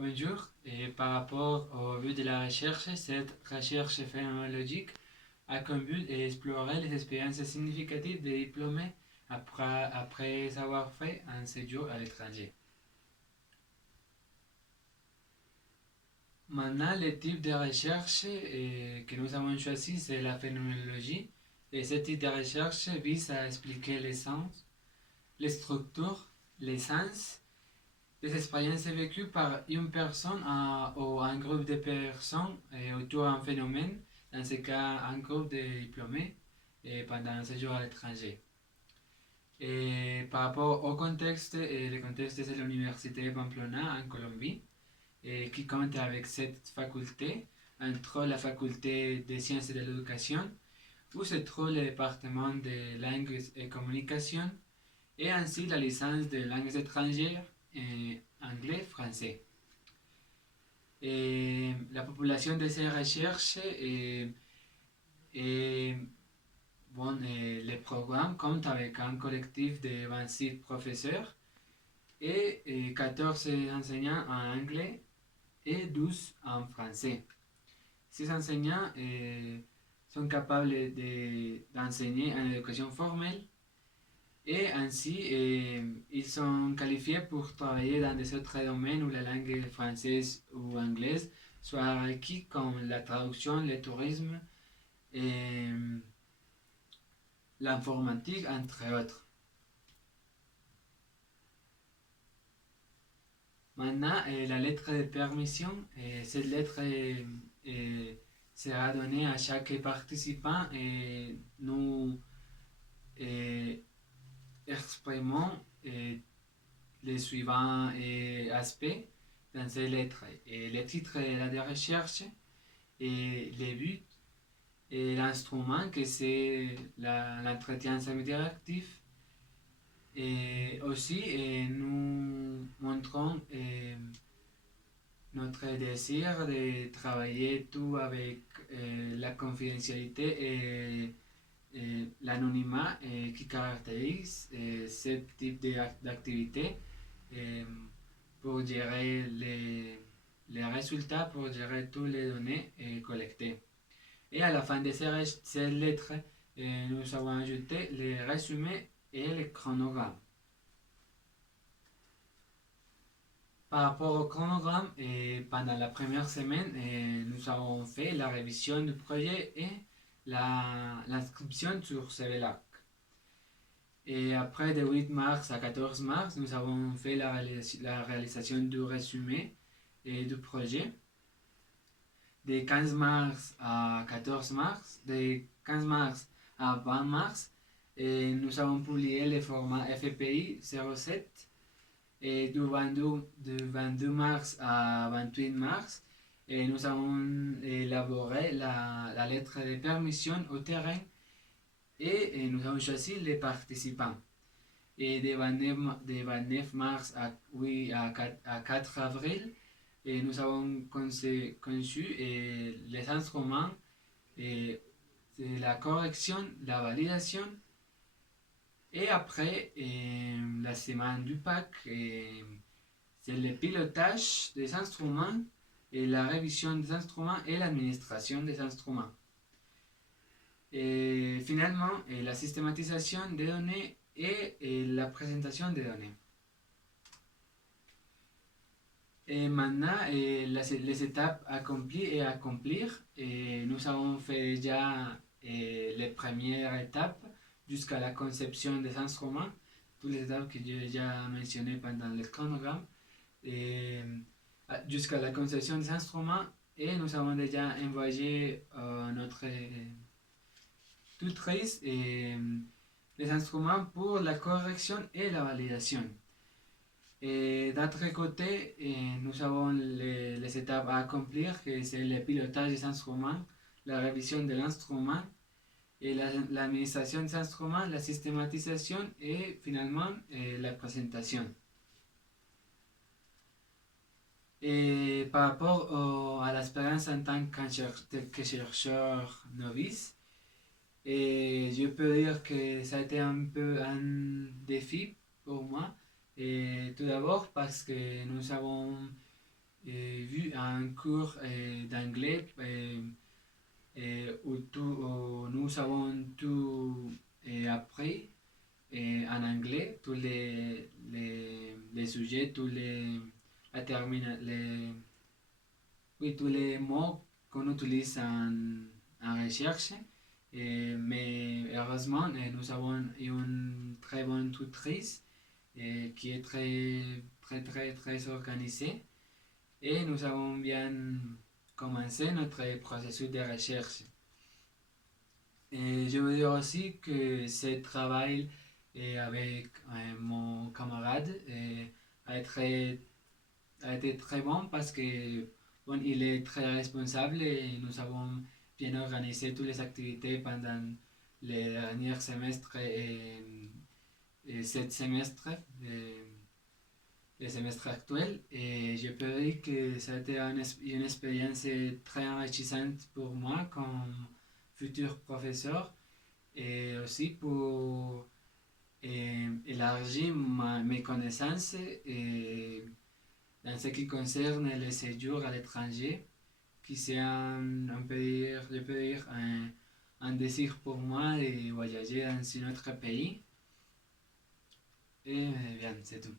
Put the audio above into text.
Bonjour, et par rapport au but de la recherche, cette recherche phénoménologique a comme but d'explorer les expériences significatives des diplômés après avoir fait un séjour à l'étranger. Maintenant, le type de recherche que nous avons choisi, c'est la phénoménologie. Et ce type de recherche vise à expliquer les sens, les structures, les sens des expériences vécues par une personne ou un groupe de personnes autour d'un phénomène, dans ce cas un groupe de diplômés pendant un séjour à l'étranger. Et par rapport au contexte, le contexte c'est l'université Pamplona en Colombie, qui compte avec cette faculté, entre la faculté des sciences de l'éducation, où se trouve le département de langues et communication, et ainsi la licence de langues étrangères, anglais, français. Et la population de ces recherches les programmes comptent avec un collectif de 26 professeurs et 14 enseignants en anglais et 12 en français. Ces enseignants sont capables d'enseigner en éducation formelle et ainsi ils sont qualifiés pour travailler dans des autres domaines où la langue française ou anglaise soit requise comme la traduction, le tourisme et l'informatique entre autres. Maintenant, la lettre de permission, cette lettre sera donnée à chaque participant et nous exprimons les suivants aspects dans ces lettres. Et le titre de la recherche, et les buts, et l'instrument que c'est l'entretien semi-directif. Et aussi, nous montrons notre désir de travailler tout avec la confidentialité et l'anonymat qui caractérise ce type d'activité pour gérer les résultats, pour gérer toutes les données collectées. Et à la fin de ces lettres, nous avons ajouté les résumés et les chronogrammes. Par rapport au chronogramme, pendant la première semaine, nous avons fait la révision du projet et l'inscription sur CVLAC. Et après, de 8 mars à 14 mars, nous avons fait la réalisation du résumé et du projet. De 15 mars à 14 mars, de 15 mars à 20 mars, et nous avons publié le format FPI 07. Et du 22 mars à 28 mars, et nous avons élaboré la lettre de permission au terrain et nous avons choisi les participants. Et de 29 mars à 4 avril, et nous avons conçu les instruments, la correction, la validation. Et après, la semaine du PAC, c'est le pilotage des instruments et la révision des instruments et l'administration des instruments. Et finalement, la systématisation des données et la présentation des données. Et maintenant, les étapes accomplies et à accomplir. Et nous avons fait déjà les premières étapes jusqu'à la conception des instruments, toutes les étapes que j'ai déjà mentionnées pendant le chronogramme, jusqu'à la conception des instruments, et nous avons déjà envoyé notre tutrice les instruments pour la correction et la validation. Et d'autre côté, nous avons les étapes à accomplir, que c'est le pilotage des instruments, la révision de l'instrument, et l'administration des instruments, la systématisation et finalement la présentation. Et par rapport à l'expérience en tant que chercheur novice, je peux dire que ça a été un peu un défi pour moi. Et tout d'abord parce que nous avons vu un cours d'anglais où nous avons tout appris en anglais, tous les sujets, la tous les mots qu'on utilise en recherche. Mais heureusement, nous avons une très bonne tutrice qui est très organisée et nous avons bien commencé notre processus de recherche. Et je veux dire aussi que ce travail avec mon camarade a été très bon parce que bon, il est très responsable et nous avons bien organisé toutes les activités pendant les derniers semestres et 7 semestres, le semestre actuel. Et je peux dire que ça a été une expérience très enrichissante pour moi comme futur professeur et aussi pour élargir mes connaissances et dans ce qui concerne les séjours à l'étranger, qui c'est je peux dire un désir pour moi de voyager dans un autre pays. Et bien, c'est tout.